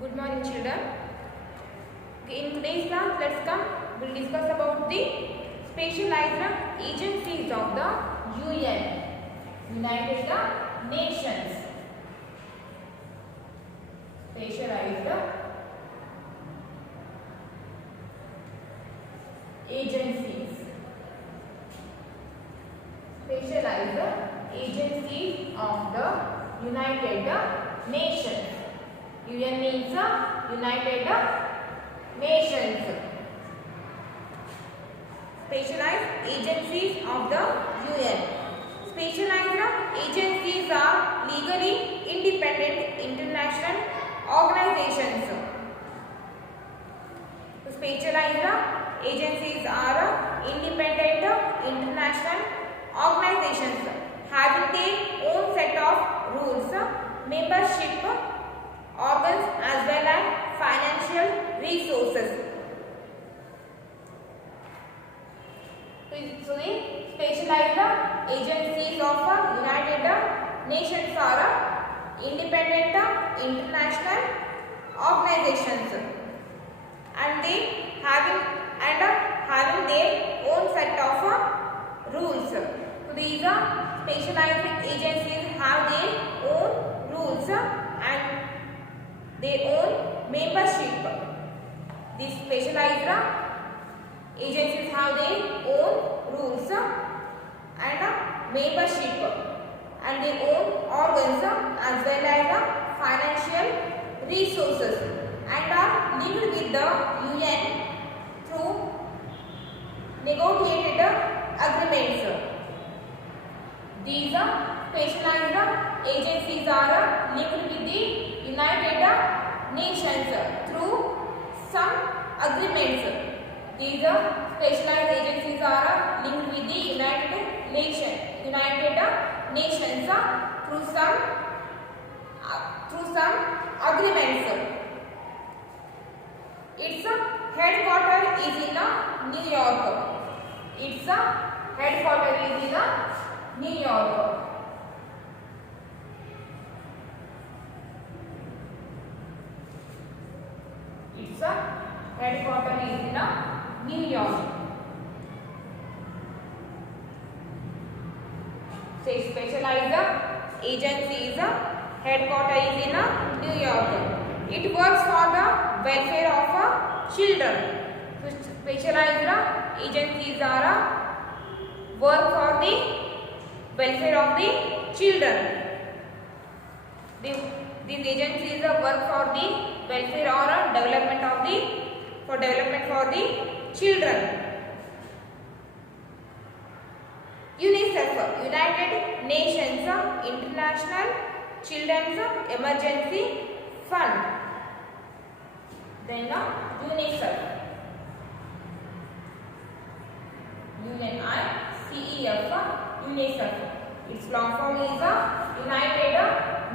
Good morning, children. Okay, in today's class, we'll discuss about the specialized agencies of the UN, United Nations. Specialized agencies. Specialized agencies of the United Nations. UN means United Nations. Specialized agencies of the UN. Specialized agencies are legally independent international organizations. Specialized agencies are independent international organizations having their own set of rules, membership organs as well as financial resources. So the specialized agencies of United Nations are independent international organizations and they having their own set of rules. So these specialized agencies have their own rules and their own membership. These specialized agencies have their own rules and membership and their own organs as well as financial resources and are linked with the UN through negotiated agreements. These specialized agencies are linked with the United Nations through some agreements. These specialized agencies are linked with the United Nations through some agreements. Its headquarters is in New York. Its headquarters is in New York. Its headquarters is in New York. So, specialized agencies headquarters is in New York. It works for the welfare of children. So, specialized agencies are work for the welfare of the children. These agencies work for the welfare or development of the children. UNICEF, United Nations International Children's Emergency Fund. Then UNICEF, UNICEF, UNICEF. Its long form is United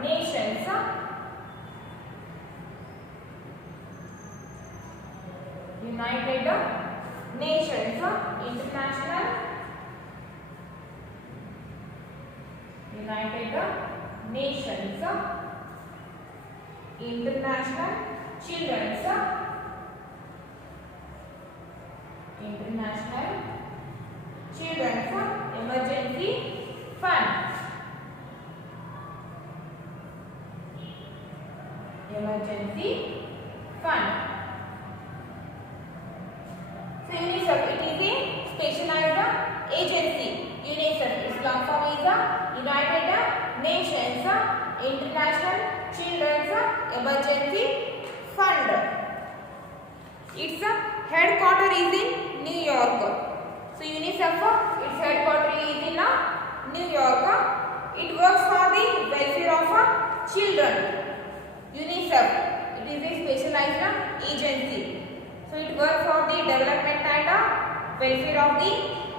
Nations International Children's Emergency Fund. So UNICEF, it is a specialized agency. UNICEF, its long form is United Nations International Children's Emergency Fund. Its headquarters is in New York. So UNICEF, its headquarters is in New York. It works for the welfare of children. UNICEF, it is a specialized agency. So it works for the development and welfare of the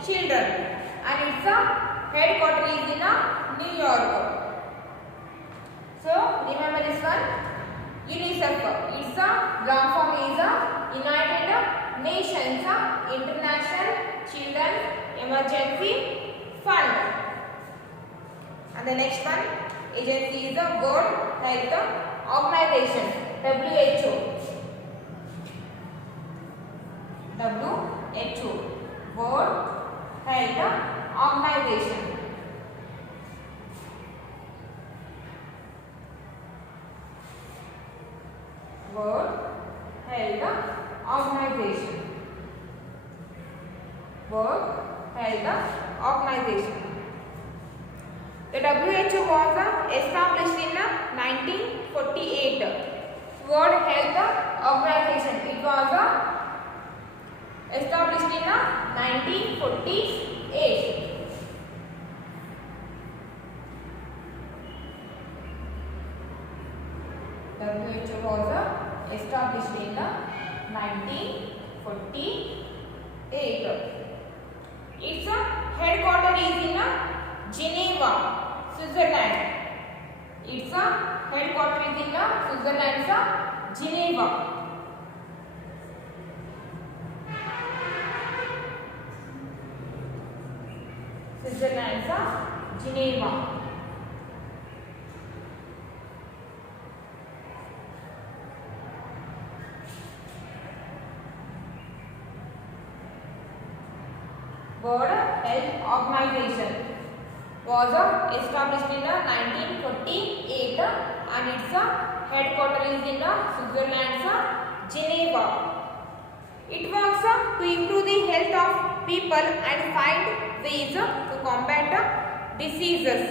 children. And its headquarters is in New York. So remember this one. UNICEF, its long form is United Nations International Children Emergency Fund. And the next one, agency is a World Health Organization. WHO. WHO, World Health Organization. World Health Organization. World Health Organization. The WHO was established in 1948. World Health Organization. It was established in 1948. WHO was established in 1948. Its headquarters is in Geneva, Switzerland. Its headquarters is in Switzerland, Geneva. Switzerland, Geneva. World Health Organization was established in 1948 and its headquarters is in Switzerland, Geneva. It works to improve the health of people and find ways to combat diseases.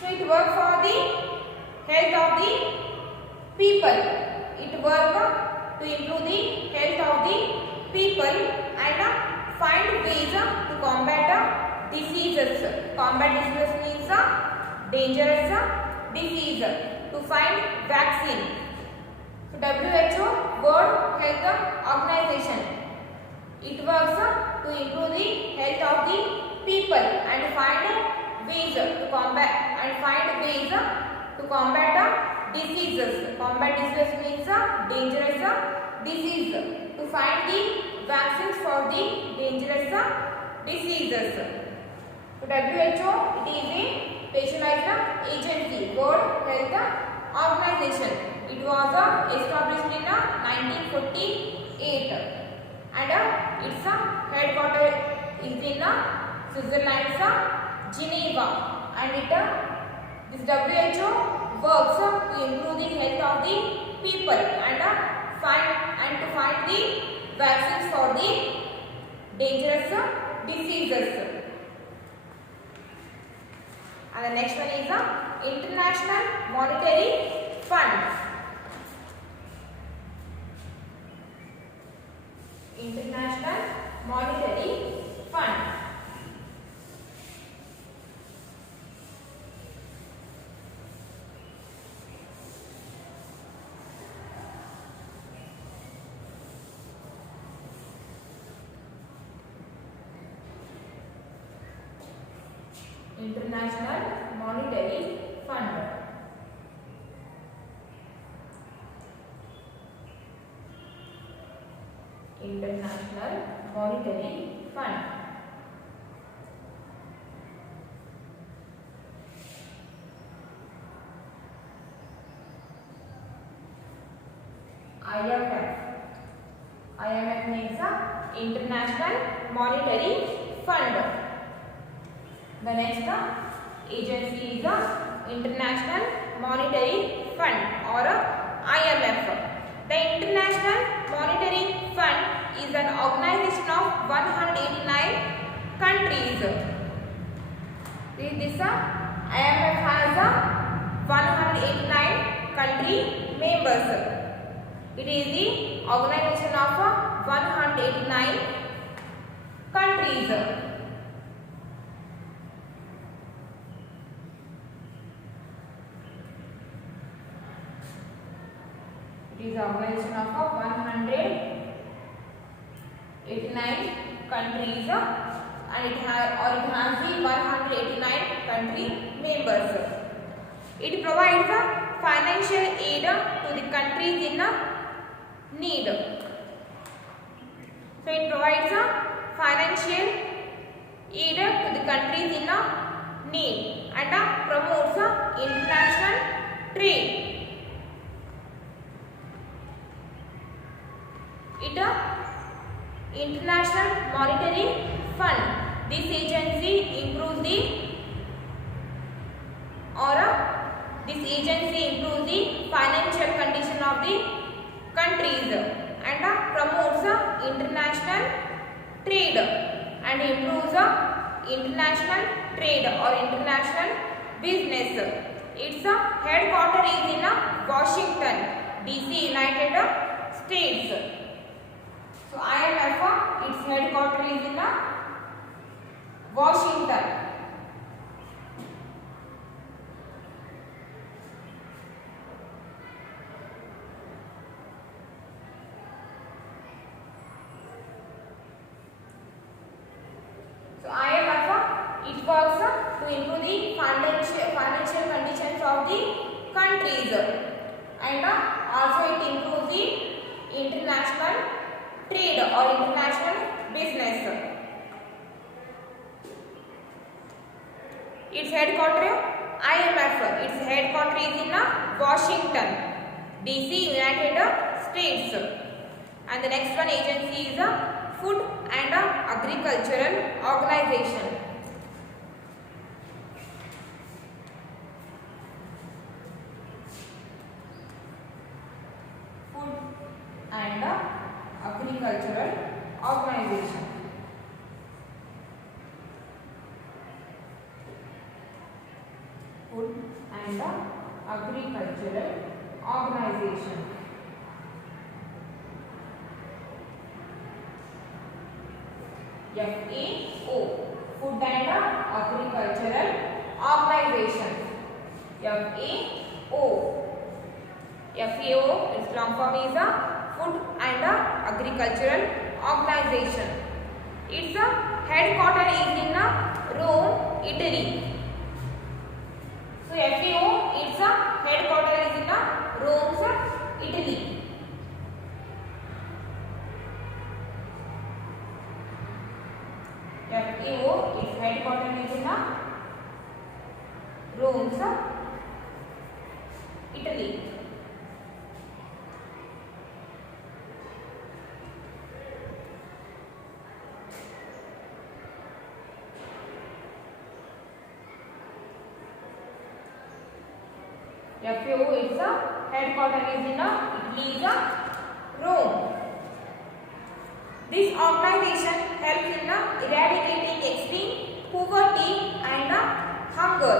So it works for the health of the people. It works to improve the health of the people and find ways to combat diseases. Combat diseases means dangerous disease. To find vaccine. So WHO, World Health Organization. It works to improve the health of the people and find ways to combat diseases. Combat diseases means dangerous disease. To find the vaccines for the dangerous diseases. So WHO, it is a specialized agency, World Health Organization. It was established in 1948 and its headquarters is in Switzerland, Geneva, and this WHO works to improve the health of the people and to find the vaccines for the dangerous diseases. And the next one is the International Monetary Fund. International Monetary Fund. International Monetary Fund. International Monetary Fund. IMF. IMF means International Monetary Fund. The next agency is the International Monetary Fund or IMF. The International Monetary Fund is an organization of 189 countries. This IMF has 189 country members. It is the organization of 189 countries. It is an organization of 189 countries and it has the 189 country members. It provides financial aid to the countries in need. So it provides financial aid to the countries in need and promotes international trade. International Monetary Fund. This agency improves the financial condition of the countries and promotes international trade and improves international trade or international business. Its headquarters is in Washington, D.C., United States. So IMF, its headquarters is in Washington. So IMF, it works to improve the financial conditions of the countries and also it improves the international trade or international business. Its headquarters, IMF, its headquarters is in Washington, D.C., United States. And the next one agency is Food and Agricultural Organization. Food and Agricultural Organization. Food and Agricultural Organization. FAO, Food and Agricultural Organization. FAO, its long form is Food and Agricultural Organization. Its headquarters is in Rome, Italy. So FAO, its headquarters is in Rome, Italy. FAO, its headquarters is in Rome, Italy. FAO, its headquarters is in Italy, Rome. This organization helps in eradicating extreme poverty and hunger.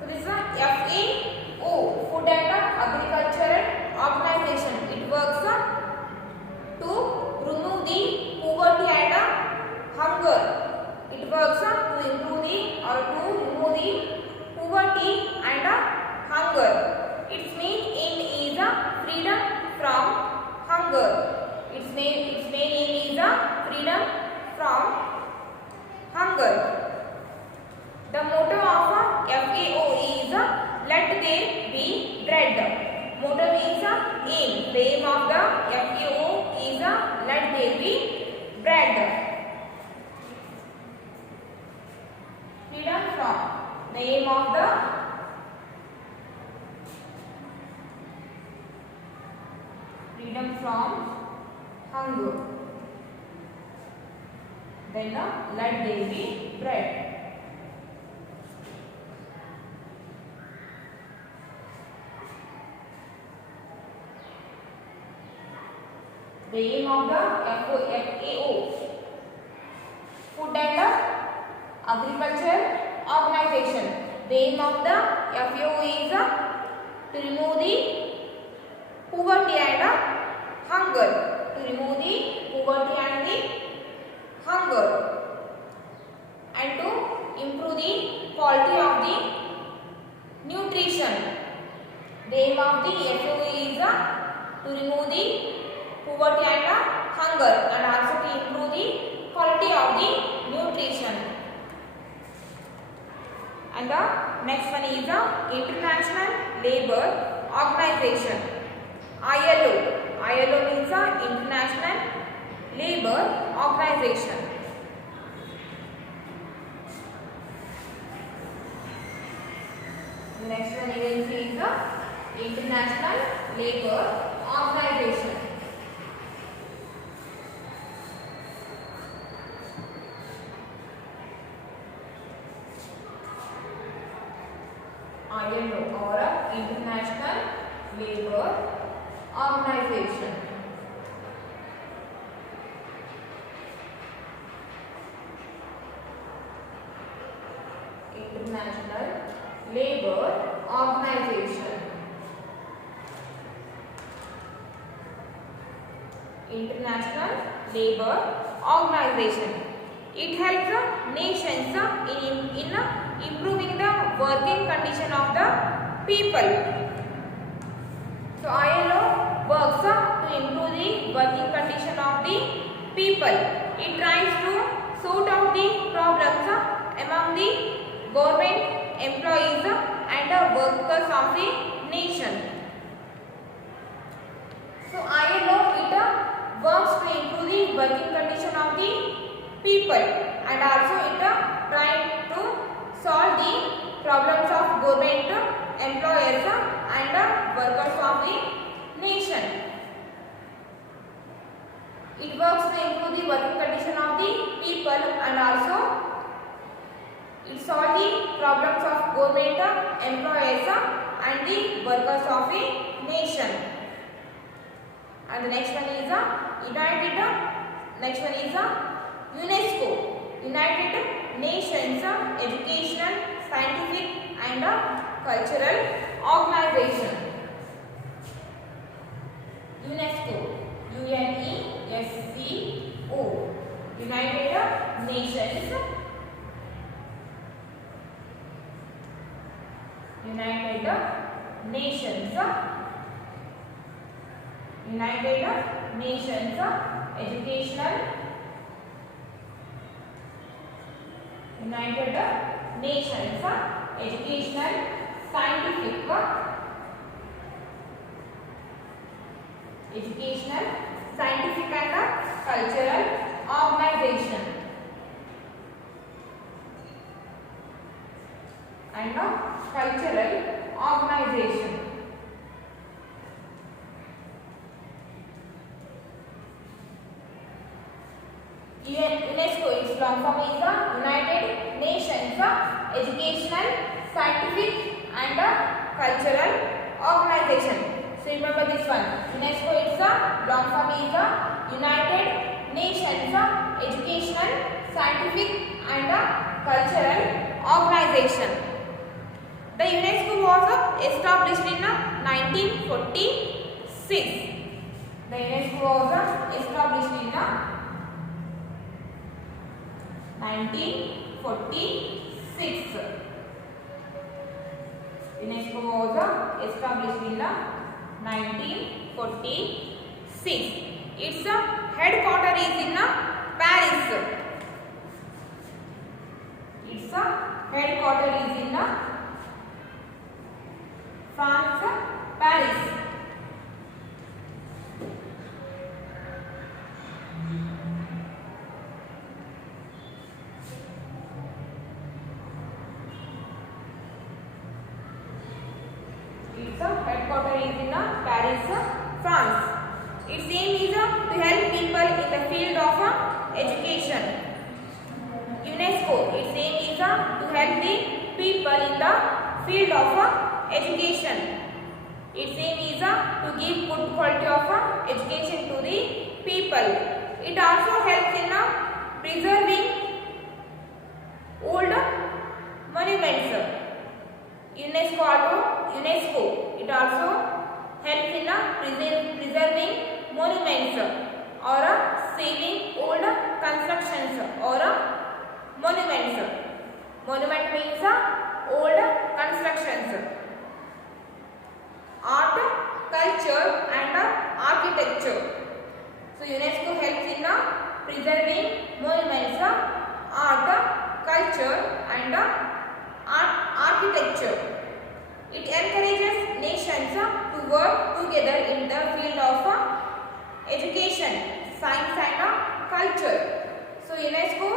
So this is FAO, Food and Agricultural Organization. It works to remove the poverty and hunger. It works to improve to remove the poverty and hunger. Its main aim is freedom from hunger. Its main aim is freedom from hunger. The motto of FAO is let there be bread. Motto means aim. The aim of the FAO is let there be bread. Freedom from. The aim of the freedom from hunger. Then let there be bread. The aim of the FAO, Food and Agriculture Organization. The aim of the FAO is to remove the poverty and hunger. To remove the poverty and the hunger and to improve the quality of the nutrition. The aim of the FAO is to remove the poverty and hunger and also to improve the quality of the nutrition. And the next one is the International Labour Organization. ILO. ILO means International Labour Organization. The next one agency is the International Labour Organization. ILO or International Labour Organization. International Labour Organization. International Labour Organization. It helps nations in improving the working condition of the people. So ILO works to improve the working condition of the people. It tries to sort out the problems among the government employees and the workers of the nation. So ILO works to improve the working condition of the people, and also it tries to solve the problems of government employers and workers of the nation. It works to improve the working condition of the people, and also it solves the problems of government employers and the workers of the nation. And the next one is UNESCO, United Nations Educational, Scientific and Cultural Organization. UNESCO, UNESCO, United Nations, United Nations Educational, United Nations Educational, Scientific, Educational, Scientific and Cultural Organization. And cultural organization. UNESCO, its long form is United Nations Educational, Scientific and Cultural Organization. So remember this one. UNESCO, its long form is United Nations Educational, Scientific and Cultural Organization. The UNESCO was established in 1946. The UNESCO was established in 1946. UNESCO was established in 1946. Its headquarters is in Paris. Its headquarters is in France, Paris. Its headquarters is in Paris, France. Its aim is to help people in the field of education. UNESCO, its aim is to help the people in the field of education. Its aim is to give good quality of education to the people. It also helps in preserving old monuments. UNESCO, it also helps in preserving monuments or saving old constructions or monuments. Monument means old constructions. Art, culture and architecture. So UNESCO helps in preserving monuments, art, culture and architecture. It encourages nations to work together in the field of education, science and culture. So UNESCO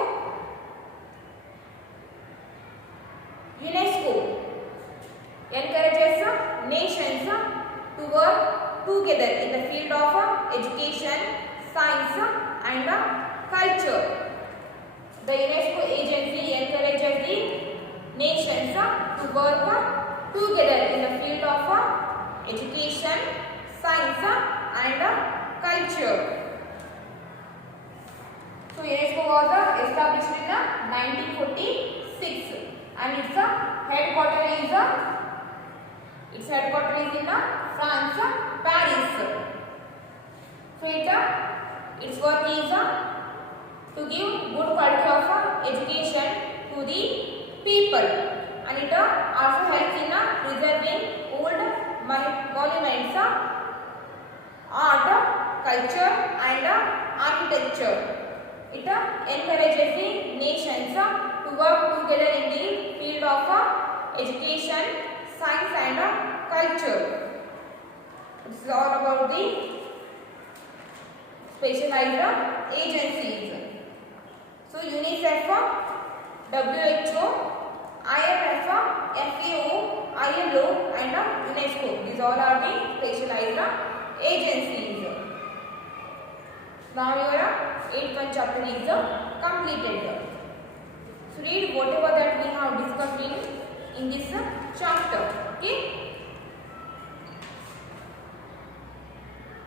encourages nations to work together in the field of education, science and culture. The UNESCO agency encourages the nations to work together in the field of education, science and culture. So UNESCO was established in 1946 and its headquarters is in France, Paris. So its work is to give good quality of education to the people, and it also helps in preserving old monuments, art, culture and architecture. It encourages the nations to work together in the field of education, science and culture. This is all about the specialized agencies. So UNICEF, WHO, IMF, FAO, ILO and UNESCO. These all are the specialized agencies. Now your 8th chapter is completed.